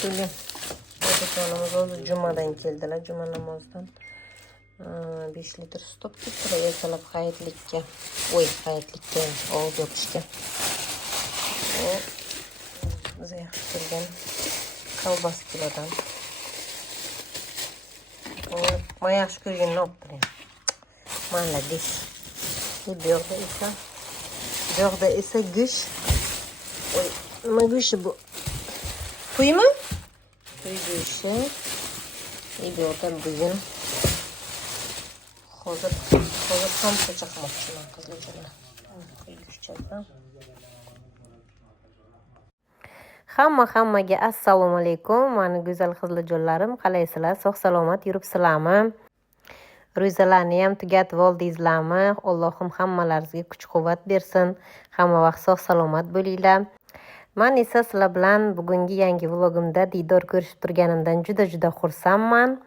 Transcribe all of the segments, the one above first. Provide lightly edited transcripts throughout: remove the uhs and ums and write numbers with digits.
Şöyle otajonimiz o'zi jumadan keldilar, juma namozidan 5 litr stop ketdilar ertalab hayitlikka. Hayitlikka og'iz yopishga. Biza yaxshi kelgan kolbas kilodan. Men yaxshi ko'rganini olib turing. Молодец. Bu yoqda esa go'sht. Nima go'shti bu? Qo'ymi? Qo'y go'shti. Bu yoqda bugun hozir somsa chaqmoqchiman qizlarga. Qo'y go'shtidan. Hammaga assalomu alaykum. Mani go'zal qizlarjonlarim, qalaysizlar? Sog' salomat yuribsizlarmi? Ro'zalarni ham tugatib oldingizlarmi? Allohim hammalaringizga kuch-quvvat bersin. Hamma vaqt sog' salomat bo'linglar. Men esa sizlar bilan bugungi yangi vlogimda diydor ko'rishib turganimdan juda xursandman.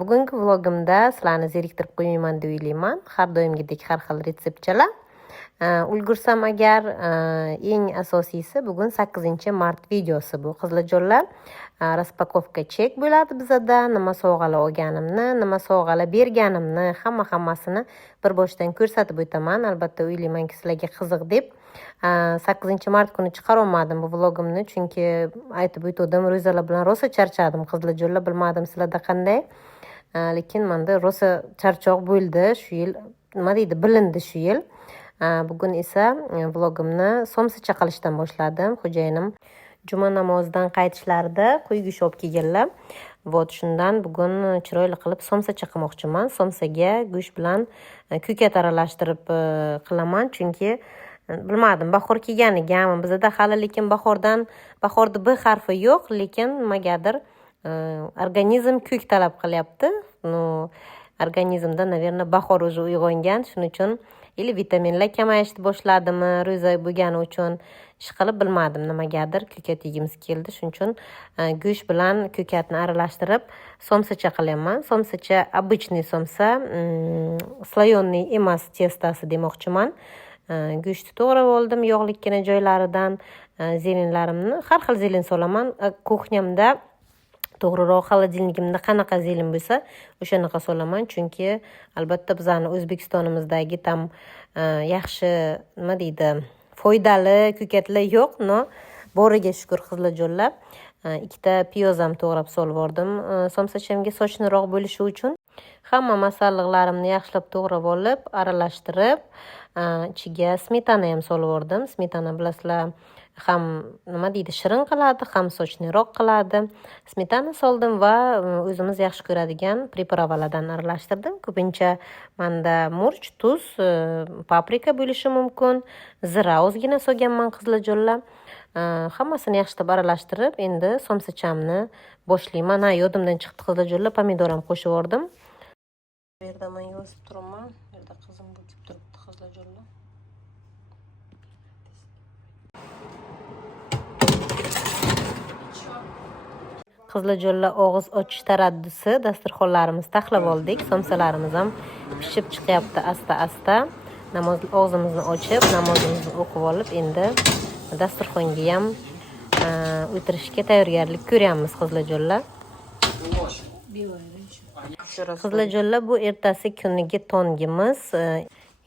Bugungi vlogimda sizlarni zeriktirib qo'ymayman deb o'ylayman. Har doimgidek har xil retseptchalar. Ulgursam agar eng asosiysi bugun 8-mart videosi bu qizlarjonlar. Raspakovka chek bo'ladi bizada. Nima sovg'alar olganimni, nima sovg'alar berganimni, hammasini bir boshdan ko'rsatib o'taman. Albatta o'ylaymanki sizlarga qiziq deb 8-mart kuni chiqarolmadim bu vlogimni, chunki aytib o'tdim, ro'zalar bilan rosa charchadim qizlarjonlar, bilmadim sizlarda qanday. Lekin menda rosa charchoq bo'ldi shu yil, nima deydi, bilindi shu yil. Bugun esa vlogimni somsacha qilishdan boshladim. Xo'jayinim juma namozidan qaytishlarida qo'y go'shti olib kelganlar. Shundan bugun chiroyli qilib somsacha qilmoqchiman. Somsaga go'sht bilan ko'kat aralashtirib qilaman, chunki bilmadim, bahor kelganigami bizada hali, lekin bahorda B harfi yo'q, lekin nimagadir organizm ko'k talab qilyapti. Organizmda, naверное, bahor уже uyg'ongan, shuning uchun или vitaminlar kamayishni boshladimi, ro'za bo'lgani uchun ishqilib bilmadim, nimagadir ko'kat yegimiz keldi. Shuning uchun go'sht bilan ko'katni aralashtirib somsacha qilaman. Somsacha обычный somsa, слоёный emas testasi demoqchiman. Go'shtni to'g'rab oldim yog'likkina joylaridan, zelenlarimni har xil zelen solaman. Kuxnyamda, to'g'riroq xolodilnigimda qanaqa zelen bo'lsa, o'shanaqa solaman, chunki albatta bizning O'zbekistonimizdagi tam yaxshi, nima deydi, foydali ko'katlar yo'q, no boriga shukr qizlarjonlar. 2 piyoz ham to'g'rab solib oldim somsachamga sochniroq bo'lishi uchun. Hamma masalliqlarimni yaxshilab to'g'rab olib, aralashtirib, ichiga smetana ham solib oldim. Smetana bilasizlar, ham nima deydi, shirin qiladi, ham sochniroq qiladi. Smetana soldim va o'zimiz yaxshi ko'radigan pripravalardan aralashtirdim. Ko'pincha menda murch, tuz, paprika bo'lishi mumkin. Zira ozgina solganman qizlarjonlar. Hammasini yaxshilab aralashtirib, endi somsachamni boshlayman. Yodimdan chiqdi qizlarjonlar, pomidor ham qo'shib oldim. Bu yerda men yozib turaman. Bu yerda qizim bo'kib turibdi qizlarjonlar. Qizlarjonlar, og'iz ochish taraddusi, dasturxonlarimiz taxlab oldik. Somsalarimiz ham pishib chiqyapti asta-asta. Og'zimizni ochib, namozimizni o'qib olib, endi dasturxonga ham o'tirishga tayyorgarlik ko'ryapmiz qizlarjonlar. Qizlarjonlar, bu ertasi kungi tongimiz.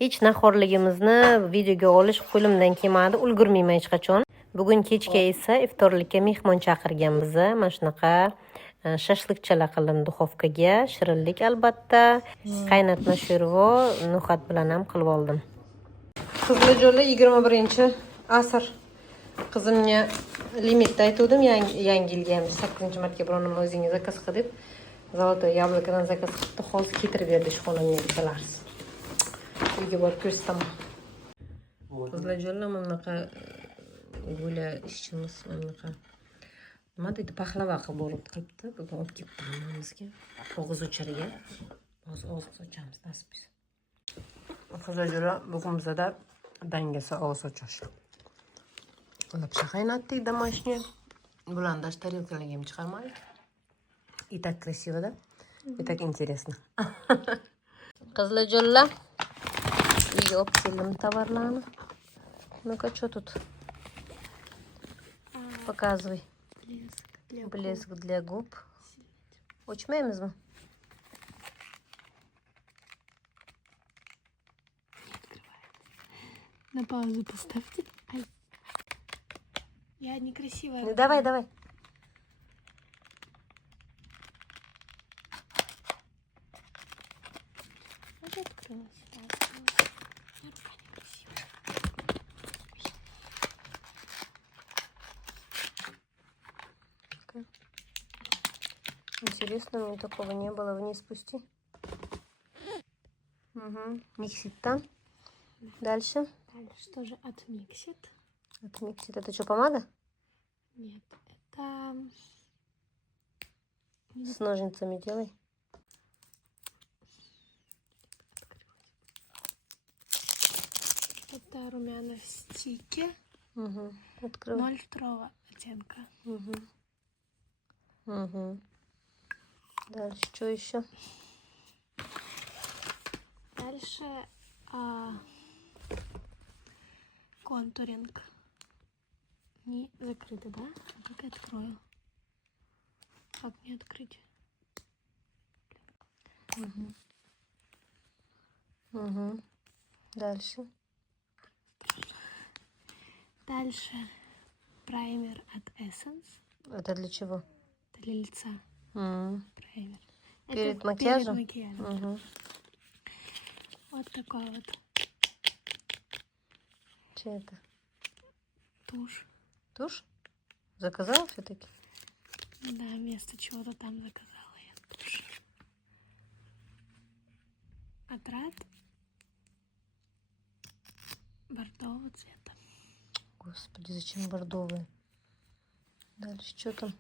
Hech nahorligimizni videoga olish qo'limdan kelmadi, ulgurmayman hech qachon. Bugun kechga esa iftorlikka mehmon chaqirgan biza. Mana shunaqa shashlikchalar qildim duxovkaga, shirinlik albatta, qaynatma sho'rva, no'xat bilan ham qilib oldim. Qizlarjonlar, 21-asr qizimga limitda aytdim, yangi yilga ham 8-martga birovni o'zingiz zakaz qil deb, zolotoy yablоkodan zakaz qilib, hozir keltirib berdi ishxonamga, bilarsiz. Uyga borib ko'rsataman. Qizlarjonlar, bunaqa gula ishchimiz bunaqa nima deydi, paxlava qilib qilibdi. Bugun olib kelibdi hammamizga, og'iz o'chiriga. Hozir og'iz ochamiz nasib bo'lsa. Qizlarjonlar, bugun bizada dangasa og'iz ochish. Lapsha qaynatdik домашний. Bularni даже тарелкаlarga ham chiqarmadik. И так красиво, да? И так интересно. Qizlarjonlar, uyga olib keldim tovarlarni. Ну-ка, что тут? Показывай. Блеск для губ. O'chmaymizmi? На паузу поставьте. Ай. Я некрасивая. Ну, давай. Вот открылась. Моя рука некрасивая. Интересно, у меня такого не было. Вниз спусти. Угу. Миксит там. Дальше. Дальше тоже от Mixit. Это миксит. Это что, помада? Нет, это... С ножницами делай. Это румяна в стике. Угу. Открывай. 02 оттенка. Угу. Дальше что еще? Дальше контуринг. Не закрыто, да? А как я открою? Как мне открыть? Угу. Дальше. Дальше праймер от Essence. Это для чего? Это для лица. Праймер. Перед Это макияжем? Перед макияжем. Угу. Вот такой вот Что это? тушь. Тушь? Заказала все-таки? Да, вместо чего-то там заказала я тушь. Отрад бордового цвета. Господи, зачем бордовые? Дальше что там?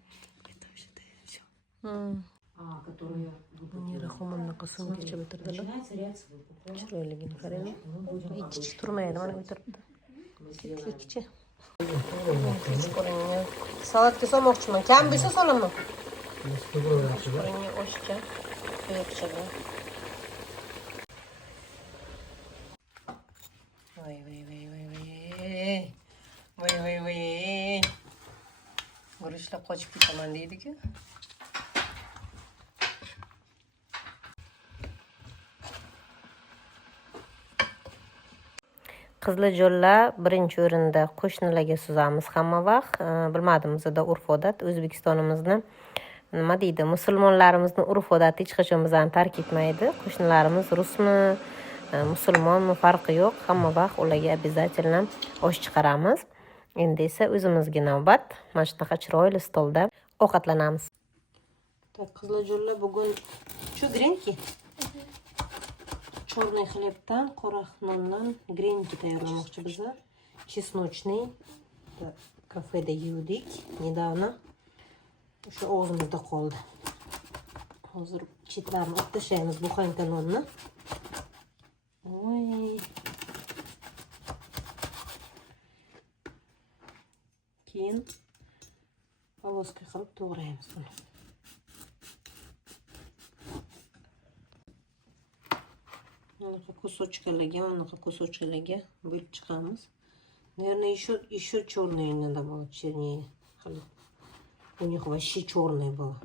Это вообще-то все. Которые Не рахоманна косынки чебе тұрдылы. начинается ряд своих уколов. Чүрөйлеген қарайлы. Мы будем Итчі тұрмайды, мана көтеріпті. сделаем Кече. Салатке сомоқчымын. Кәм бүйсі соламын? Шпорыне ошча. Көйекчігі. Vay. Guruçla qochib ketaman deydi-ku. Qiziljo'lla birinchi o'rinda qo'shnilarga suzamiz hamma vaqt. Bilmadim, bizda urf-odat O'zbekistonimizni nima deydi, musulmonlarimizni urf-odati hech qachon bizani tark etmaydi. Qo'shnilarimiz rusmi, musulmonmi farqi yo'q. Hamma vaqt ularga обязательно osh chiqaramiz. Endi esa o'zimizga navbat. Mana shunaqa chiroyli stolda ovqatlanamiz. Так, Qiziljo'lla bugun shu grenki. Черный хлебтан, qora nondan grenki tayyorlamoqchi bizlar. Chesnochный. Kafeda yedik недавно. O'sha og'zimizda qoldi. Hozir chetlarini olib tashlaymiz buxanka nonni. Oy. Keyin полоска qilib to'g'raymiz buni. Bunaqa kусочкаларga bo'lib chiqamiz. Наверное, еще черные надо было, чернее. У них вообще черное было.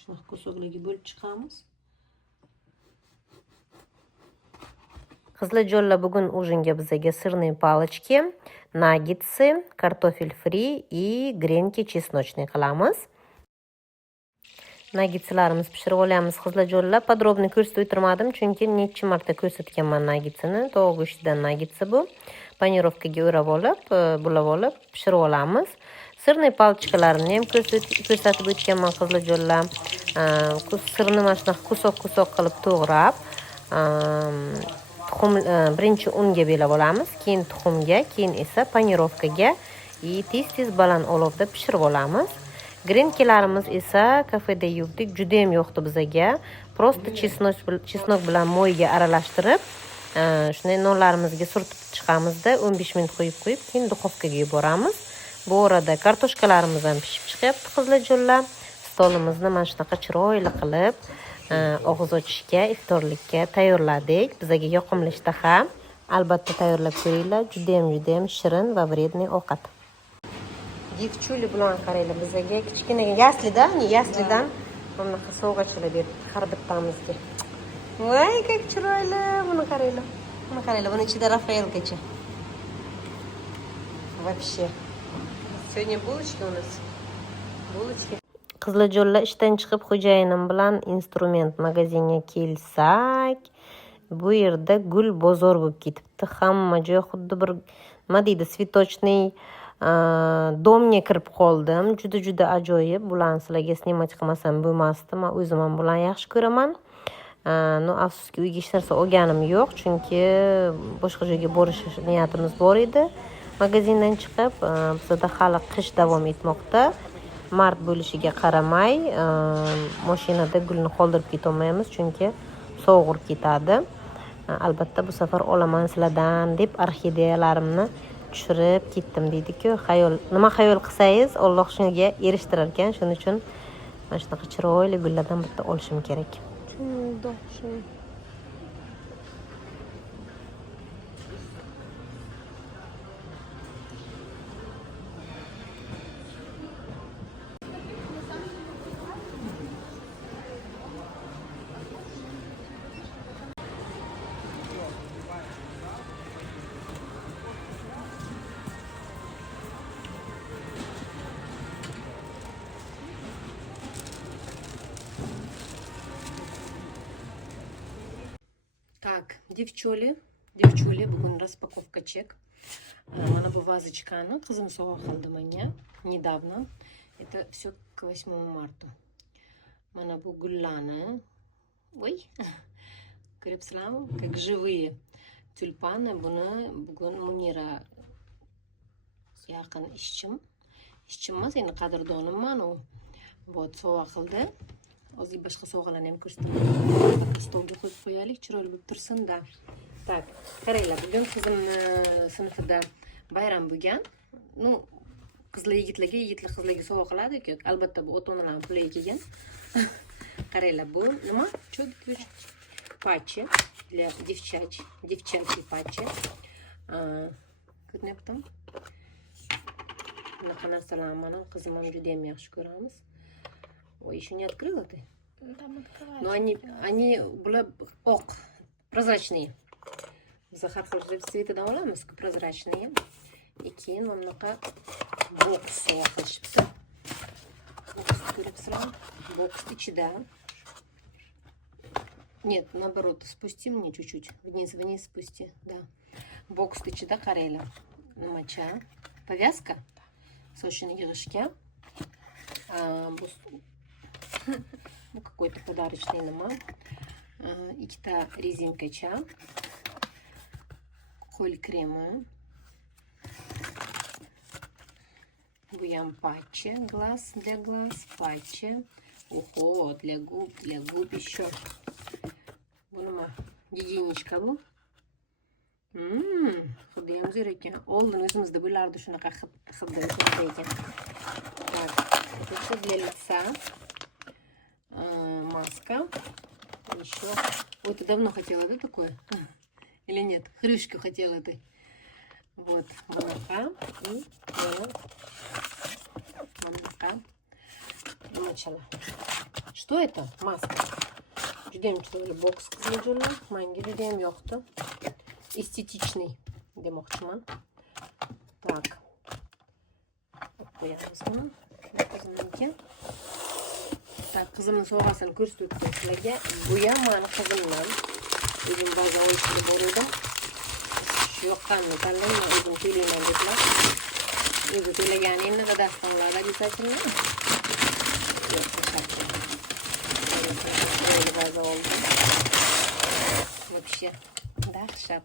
Shunaqa kусокlarga bo'lib chiqamiz. Qiziljo'lla bugun ужинga bizga сырные палочки, наггетсы, картофель фри и гренки чесночные qilamiz. Naggetlarimizni pishirib olamiz. Qiziljo'lla podrobni ko'rsatib o'tirmadim, chunki necha marta ko'rsatganman naggetsini. Tovuq go'shtidan naggetsi bu. Panirovkaga o'rab olib, bulab olib pishirib olamiz. Sirni palchikalarini ham ko'rsatib o'tganman Qiziljo'lla. Sirni mana shunaqa kusoq qilib to'g'rab, birinchi unga belab olamiz, keyin tuxumga, keyin esa panirovkaga tez baland olovda pishirib olamiz. Grenkilarimiz esa kafeda yuvdik, juda ham yoqdi bizga. Просто chesnok bilan moyga aralashtirib, shunday nonlarimizga surtib chiqamizda 15 minut qo'yib, keyin duxovkaga yuboramiz. Bu orada kartoshkalarimiz ham pishib chiqyapti Qiziljo'lla. Stolimizni mana shunaqa chiroyli qilib og'iz ochishga, iftorlikka tayyorladik. Bizga yoqimli ishtaha. Albatta tayyorlab ko'ringlar. Judayam shirin va вредный ovqat. Девчули bilan qaranglar, bizga kichkina yaslidan bunaqa sovg'achilar berdi har bittamizga. Voy, как chiroyli. Buni qaranglar. Buni ichida Rafaelgacha. Вообще. Сегодня булочки у нас. Булочки. Qiziljo'llar ishdan chiqib xo'jayinim bilan instrument magazinga kelsak, bu yerda gul bozor bo'lib ketibdi. Hamma joy xuddi bir nima deydi, svetochniy domga kirib qoldim. Juda ajoyib. Bularni sizlarga snimat qilmasam bo'lmasdi. Men o'zim ham bularni yaxshi ko'raman. No, afsuski uyga hech narsa olganim yo'q, chunki boshqa joyga borish niyatimiz bor edi. Magazindan chiqib, bizda hali qish davom etmoqda. Mart bo'lishiga qaramay, mashinada gulni qoldirib ketolmaymiz, chunki sovug'ib ketadi. Albatta bu safar olaman sizlardan deb orxideyalarimni tushirib ketdim deydi-ku. Nima xayol qilsangiz, Alloh shunga erishtirar ekan. Shuning uchun mana shunaqa chiroyli gullardan bitta olishim kerak. Так, девчули, bugun распаковка чек. Mana bu vazочкani qizim sovg'a qildi menga недавно. Это все к 8 marta. Mana bu gullarni, voy, ko'ryapsizlarmi? Как живые тюльпаны. Buni bugun Munira yaqin ishchim emas, endi qadrdonimman u. Bot sovg'a qildi. Hozir boshqa sovg'alarni ham ko'rsataman. Stolga qo'yib qo'yaylik, chiroyli bo'lib tursin-da. Так, qaranglar, bugun qizimni sinfida bayram bo'lgan. Ну, qizlar qizlarga sovg'a qiladi-ku. Albatta bu ota-onalarning puliga kelgan. Qaranglar, bu nima? Патчи для девчачьи патчи. Ko'ryapti? Bunaqa narsalarni mana qizim ham juda ham yaxshi ko'ramiz. Ой, еще не открыла ты? Там открывается. Но они были прозрачные. Захар хочет цветы olamiz, прозрачные. И keyin bunaqa boks qilishibdi. Boks ko'ryapsizlar? Boks ichida. Нет, наоборот, спусти мне чуть-чуть. Вниз спусти, да. Boks ichida qaranglar. Nimacha? Повязка. Sochini yig'ishga. Ну, какой-то подарочный нема. Ikkita rezinkacha. Qo'l kremi. Bu ham патчи, для глаз, патчи. Ого, для губ еще. Bu nima? Gigiyenичка bu. Xuddi zo'r ekan. Oldin o'zimizda bo'lardi shunaqa xuddi ekan. Так, это для лица. Маска. Еще. Вот ты давно хотела, да, такое? Или нет? Хрюшку хотела ты. Вот. Манака. И манака. Начала. Что это? Маска. Ждем, что ли, бокс кызылжула. Манги ждем, yoqdi. Эстетичный demoqchiman. Так. Qo'yamiz buni. Qizimniki. Так, qizimning sovg'asini ko'rsatib o'tdim sizlarga. Bu ham meni qizimdan. O'zim ba'zan o'yishga bordim. Shu yoqqanini tanlayman, o'zim to'layman dedilar. O'zi to'laganingni dadasidan oladi desachimni. Ba'zan oldim. Вообще, dahshat.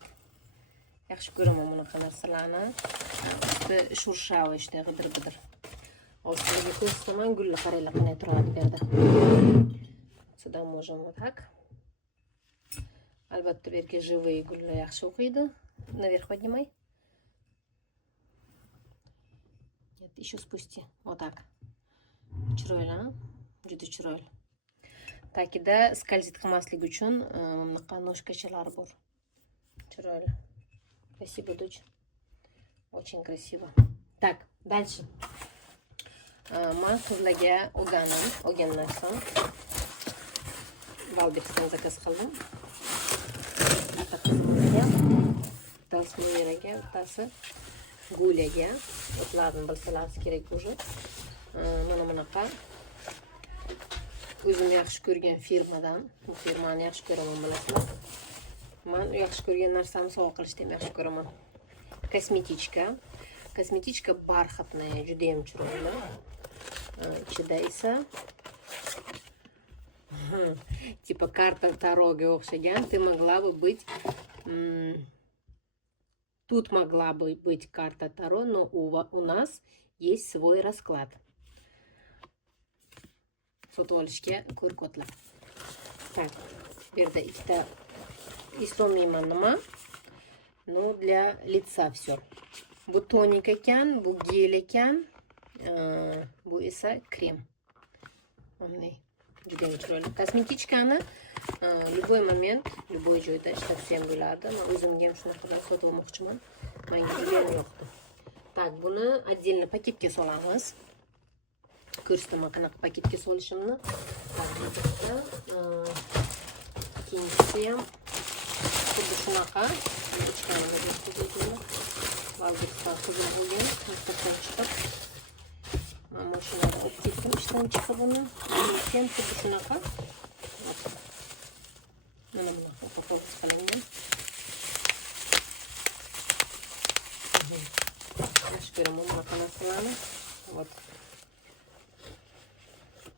Yaxshi ko'raman bunaqa narsalarni. Usti shurshavoy, g'idir-g'idir. Ostiga ko'rsataman, gullar qaranglar qanday turadi bu yerda. Sуда можем вот так. Albatta bu yerga живые gullar yaxshi o'qiydi. Наверх поднимай. Нет, еще спусти. Вот так. Chiroyli, juda chiroyli. Tagida skользит qilmaslik uchun bunaqa ножкачалari bor. Chiroyli. Спасибо, дочь. Очень красиvo. Так, дальше. Men qizlarga olgan narsam Balbexdan zakaz qildim. Bittasi Muniraga, bittasi Gulyaga. O'tlarni bilsalaringiz kerak уже. Mana bunaqa. O'zim yaxshi ko'rgan firmadan. Bu firmani yaxshi ko'raman, bilasizlar. Men yaxshi ko'rgan narsamni sovg'a qilishni ham yaxshi ko'raman. Kosmetichka barxatная, juda ham chiroyli. Ichida esa типа карта Тароga o'xshagan. Ты могла бы быть Тут могла бы быть карта Таро, но у нас есть свой расклад. Sotib olishga ko'rkotlar. Так, bu yerda ikkita eslolmayman nima. Ну, для лица все. Bu tonik ekan, bu gel ekan, bu esa krem. Bunday juda ham chiroyli. Kosmetichkani любой момент, любой joyda ishlatsa bo'ladi. Men o'zimga ham shunaqadan sotib olmoqchiman. Menga juda ham yoqdi. Так, buni отдельно paketga solamiz. Ko'rsataman qanaqa paketga solishimni. Ikkinchisi ham xuddi shunaqa. Balbexdan qizil bo'lgan, maktabdan chiqib. Men mashinada olib ketdim ishdan chiqib uni. Keyin xuddi shunaqa. Mana bunaqa упаковка qilingan. Yaxshi ko'raman bunaqa narsalarni. Вот.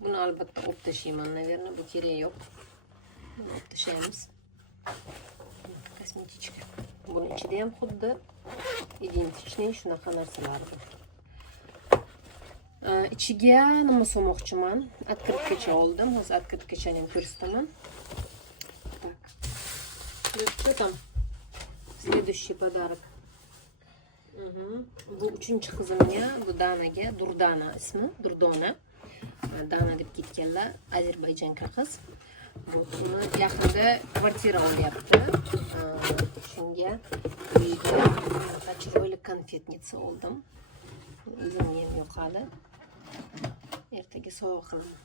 Buni albatta olib tashlayman, наверное, bu kerak yo'q. Buni olib tashlaymiz. Kosmetichka. Buni ichida ham xuddi identichniy shunaqa narsalar bor. Ichiga nima solmoqchiman? Открыткача oldim. Hozir открыткачani ham ko'rsataman. Так. Что там? Следующий подарок. Bu uchinchi qizimga, bu Danaga, Durdana ismi, Durdona. Dana deb ketganlar, Ozarbayjonga qiz. Bu uni yaqinda kvartira olyapti. Shunga uyga chiroyli konfetnitsa oldim. O'zimga ham yoqadi. Ertaga sovg'a qilaman.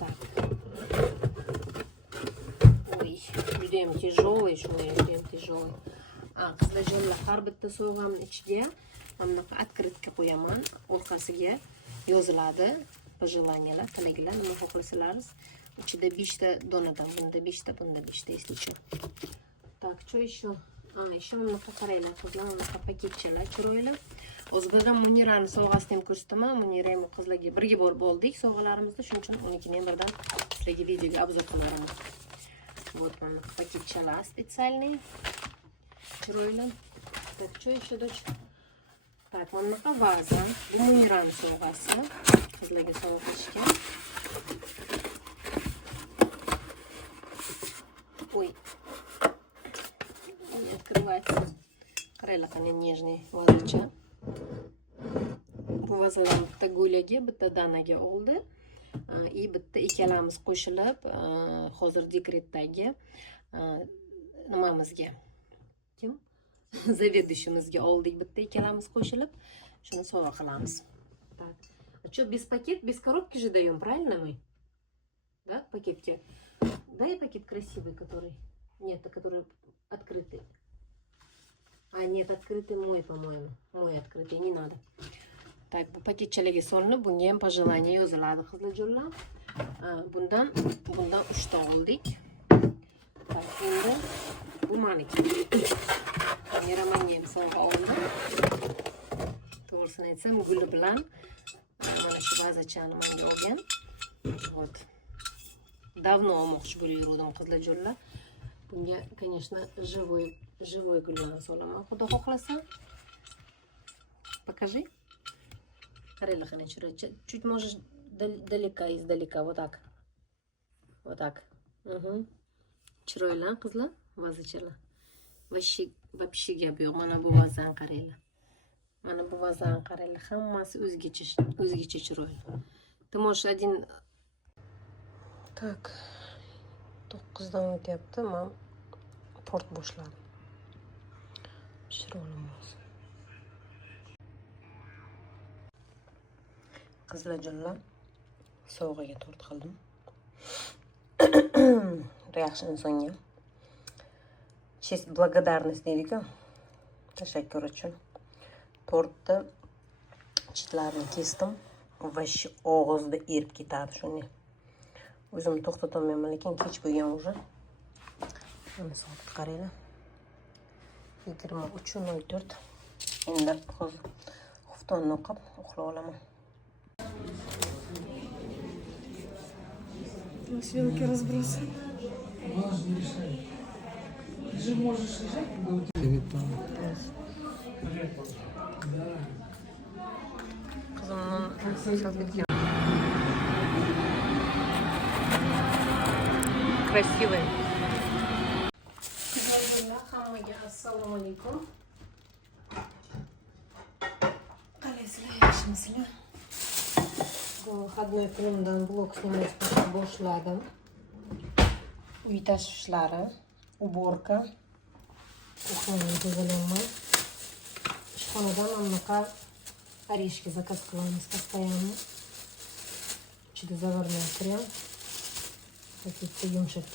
Так. Ой, juda ham тяжелый, shunday juda ham тяжелый. Qizlar jonlar, har bitta sovg'amning ichiga bunaqa открытка qo'yaman. Orqasiga yoziladi pожеланиялар, tilaklar, nima xohlasalaringiz. Ichida 5 ta donadan, bunda 5 ta, bunda 5 ta, если что. Так, что еще? Еще bunaqa qaranglar, qizlar, bunaqa paketchalar chiroyli. O'zgaga Munirani sovg'asini ham ko'rsataman. Munira ham qizlarga birga borib oldik sovg'alarimizda, shuning uchun unikini ham birdan sizlarga videoga obzor qilaman. Вот bunaqa paketchalar специальный. Chiroyli. Так, что еще, дочь? Так, bunaqa vaza. Bu Munirani sovg'asi. Qizlarga sovg'a qilishgan. Ой. Не открывается. Qaranglar, qanday нежный vazacha. Bu vazalarni bitta Gulyaga, bitta Danaga oldi. И bitta ikkalamiz qo'shilib, hozir dekretdagi nimamizga. Kim? Заведующимizga oldik, bitta ikkalamiz qo'shilib, shuni sovg'a qilamiz. Так. А что, без пакет, без коробки же даем, правильно мы? Да, пакетки. Дай пакет красивый, который... Нет, который открытый. А, нет, открытый мой, по-моему. Мой открытый, не надо. Так, bu paketchalarga solinib, bunga ham пожелание yoziladi, qizlar jonlar. Bundan 3 ta oldik. Так, endi bu meniki. Meramanga ham sovg'a oldim. To'g'risini aytsam, guli bilan mana shu vazachani menga olgan. Вот. Давно olmoqchi bo'lib yurdim, qizlar jonlar. Bunga, конечно, живой gullarni solaman, xudo xohlasa. Покажи. Qaranglar, qani chiroyli. Чуть можешь далека, издалека, вот так. Вот так. Chiroyli, qizlar, vazachalar. Вообще gap yo'q. Mana bu vazani qaranglar. Mana bu vazani qaranglar. Hammasi o'zgacha chiroyli. Ты можешь один Tak. 9dan o'tyapti. Men tort boshladim. Pishirib olamiz. Qizilajollar sovg'iga tort qildim. Yaxshi insonga chest благодарность deydi-ku. Tashakkur uchun. Tortni chitlarini kesdim. Va shu og'izda erib ketadi shuni. O'zim to'xtatolmayman, lekin kech bo'lgan уже. Mana soat qaranglar. 23:04. Endi hozir xuftonni o'qib uxlab olaman. Съемки разброс. Ты можешь лежать, когда у тебя Qizimning красивый. Hammaga assalomu alaykum. Qalaysizlar, yaxshimisizlar? Bu xodmay kunimdan blog snimovkani boshladim. Uy tashvishlari, уборка. Kuxnyani tozalaman. Ishxonadan bunaqa oreshka zakaz qilamiz постоянно. Ichida zavarlar krem. Paketda yumshoq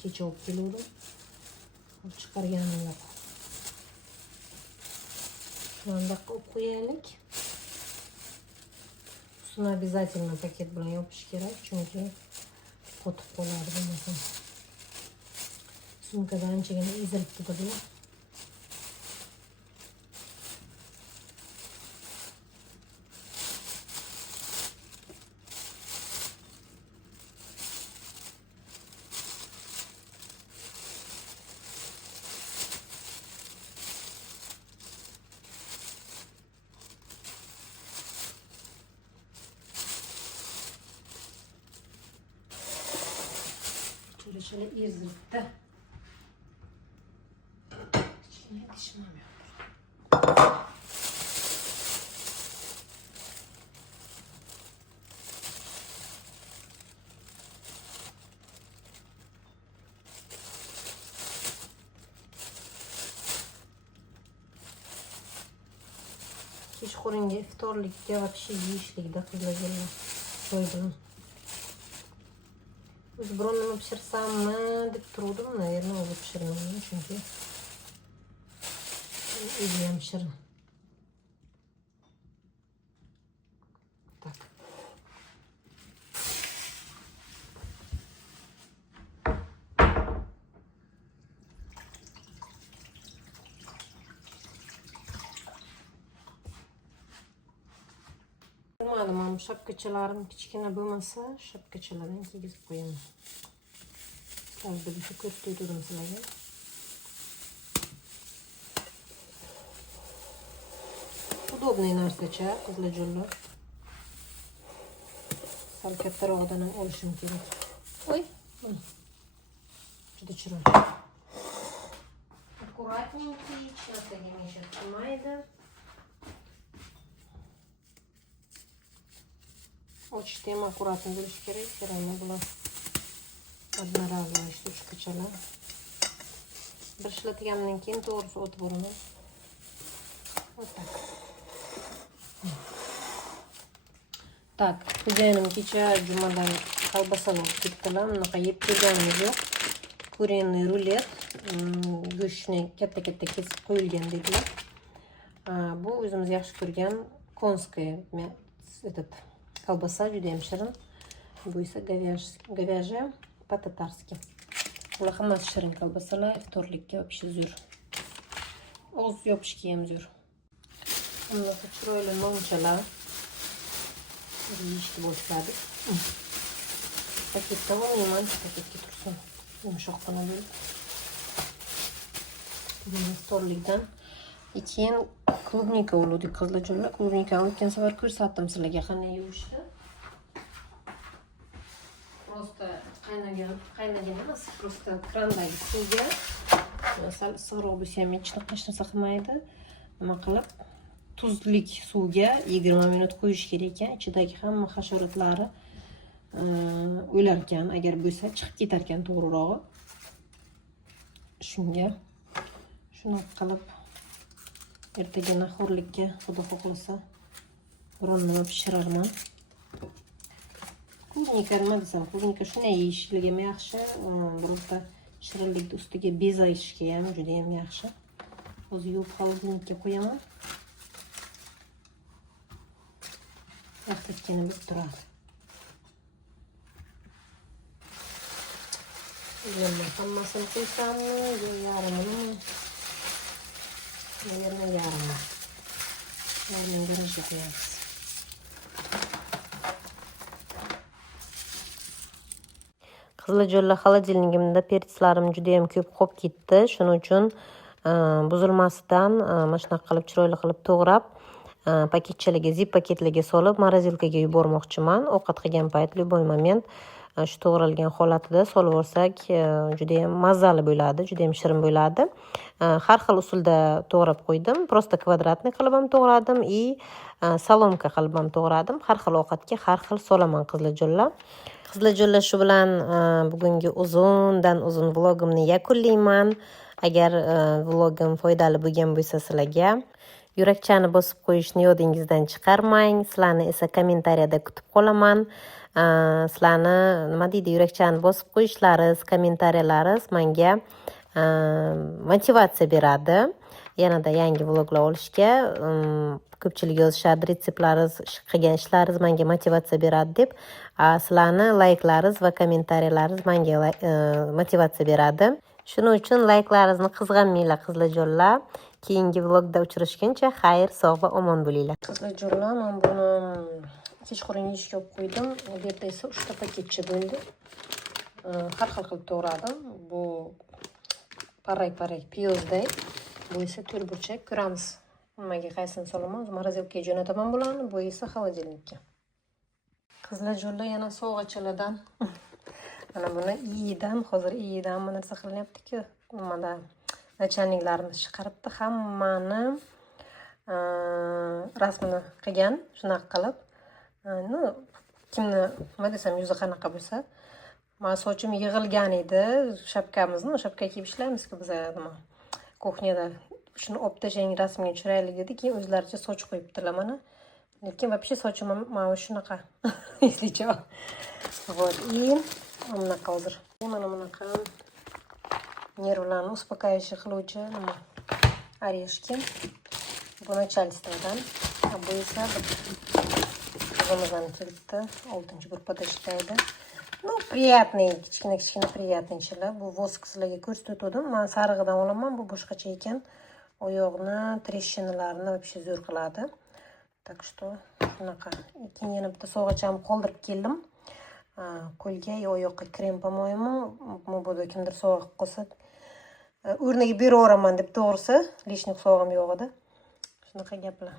kecha olib keldim. Chiqarganim yo'q. Shunday qilib qo'yaylik. Ustini обязательно paket bilan yopish kerak, chunki qotib qoladi bo'lmasa. Sumkada anchagina ezilib turadi. Şöyle ezildi. Kichkina dishim ham yo'q. Kechqurungi iftorlikka вообще yeyishlikda qizlarga choy bilan. O'zi biron nima pishirsammi deb turdim, наверное, o'zi pishirmayman, chunki o'zi ham shirin. Tak. Bilmadim, men shapkachalarim kichkina bo'lmasa, shapkachalardan kiygizib qo'yaman. Sizlar shu ko'rsatib turdim sizlarga. Удобный narsa-cha, qizlarjonlar. Sal kattarog'idan ham olishim kerak. Oy, juda chiroyli. Аккуратненький, hech narsaga meshib qilmaydi. Очень аккуратно bo'lish kerak, kerakmi bular. Одноразовый штучкачаlar. Bir ishlatgandan keyin to'g'risi o'tib olaman. Вот так. Так, xo'jayinim kecha jumadan kolbasalar olib ketdilar. Bunaqa yeb ko'rganimiz yo'q. Kurinli rulet, go'shtni katta-katta kesib qo'yilgan dedilar. Bu o'zimiz yaxshi ko'rgan konskaya kolbasa juda ham shirin. Bu esa говяжья по-татарски. Bular hammasi shirin kolbasalar, iftorlikka yopishi zo'r. Oz yopishga ham zo'r. Bunaqa chiroyli nonchalar yeyishga boshladik. Paketdan olmayman, paketga tursin. Yumshoqqina bo'lib. Buni iftorlikdan keyin klubnika oldik qizlarjonlar. Klubnikani o'tgan safar ko'rsatdim sizlarga qanday yuvishni. Просто qaynagan emas, просто krandagi suvga sal issiqroq bo'lsa ham hech narsa qilmaydi. Nima qilib tuzlik suvga 20 minut qo'yish kerak ekan. Ichidagi hamma hasharotlari o'larkan, agar bo'lsa chiqib ketarkan to'g'rirog'i. Shunga shunaqa qilib ertaga nahorlikka xudo xohlasa biron nima pishirarman. Klubnika nima desam, klubnika shunday yeyishga ham yaxshi, birorta shirinlikni ustiga bezayishga ham juda ham yaxshi. Hozir yuvib xolodilnikka qo'yaman. Vaqtgina bo'lib turadi. Yana hammasini qo'ysammi, yo yarmini? Yana yarmi. Yarmini garajga qo'yamiz. Qiziljo'lla xolodilnigimda perslarim juda ham ko'p qolib ketdi. Shuning uchun buzilmasidan mana shunaqa qilib chiroyli qilib to'g'rab, paketchalarga, zip paketlarga solib, morozelkaga yubormoqchiman. Ovqat qilgan payt любой moment shu to'g'ralgan holatida solib olsak, juda ham mazali bo'ladi, juda ham shirin bo'ladi. Har xil usulda to'g'rab qo'ydim. Prosta kvadratni qilib ham to'g'radim и salomka qilib ham to'g'radim. Har xil ovqatga har xil solaman qiziljo'lla. Qiziljo'lla shu bilan bugungi uzundan uzun vlogimni yakunlayman. Agar vlogim foydali bo'lgan bo'lsa sizlarga, yurakchani bosib qo'yishni yodingizdan chiqarmang. Sizlarni esa kommentariyada kutib qolaman. Sizlarni nima deydi, yurakchani bosib qo'yishlaringiz, kommentariyalaringiz menga motivatsiya beradi. Yanada yangi vloglar olishga ko'pchilik yozishadi, retseptlaringiz, qilgan ishlaringiz menga motivatsiya beradi deb. Sizlarni layklaringiz va kommentariyalaringiz menga motivatsiya beradi. Shuning uchun layklaringizni qizg'anmanglar qiziljo'lla. Keyingi vlogda uchrashguncha xayr, sog' va omon bo'linglar. Qiziljo'lla, men buni kechqurun yeyishga olib qo'ydim. Bu yerda esa 3 ta paketcha bo'ldi. Har xil qilib to'g'radim. Bu parrak piyozday. Bu esa to'rtburchak. Ko'ramiz. Nimaga qaysini solaman? Morozelkaga jo'nataman bularni. Bu esa xolodilnikka. Qiziljo'lla yana sog'achalardan. Mana buni iyidan, hozir iyidan mana narsa qilinyapti-ku. Nimada nachalniklarimiz chiqaribdi, hammani rasmini qilgan, shunaqa qilib. Kimni nima desam, yuzi qanaqa bo'lsa, men sochim yig'ilgan edi, shapkamizni, shapka kiyib ishlaymiz-ku biz nima kuxnyada. Shuni olib tashlang, rasmga tushiraylik dedi, keyin o'zlaricha soch qo'yibdilar mana. Lekin вообще sochim mana shunaqa. Eslicha. Вот, и bunaqa hozir. Mana bunaqa nervlarni uspokаивающий qiluvchi nima oreshki. Bu начальствоdan. Bu esa qizimizdan kelibdi. 6-gruppada ishlaydi. Ну, приятный, kichkina приятныйchilar. Bu vosk sizlarga ko'rsatdim. Men sarig'idan olaman, bu boshqacha ekan. Oyoqni, treshinalarni вообще zo'r qiladi. Так что shunaqa. Keyin yana bitta sog'acham qoldirib keldim. Qo'lga oyoqqa krem по-моему, mobodo kimdir sog'ib qolsa, o'rniga beraveraman deb to'g'risi, lishniy sog'im yo'q edi. Shunaqa gaplar.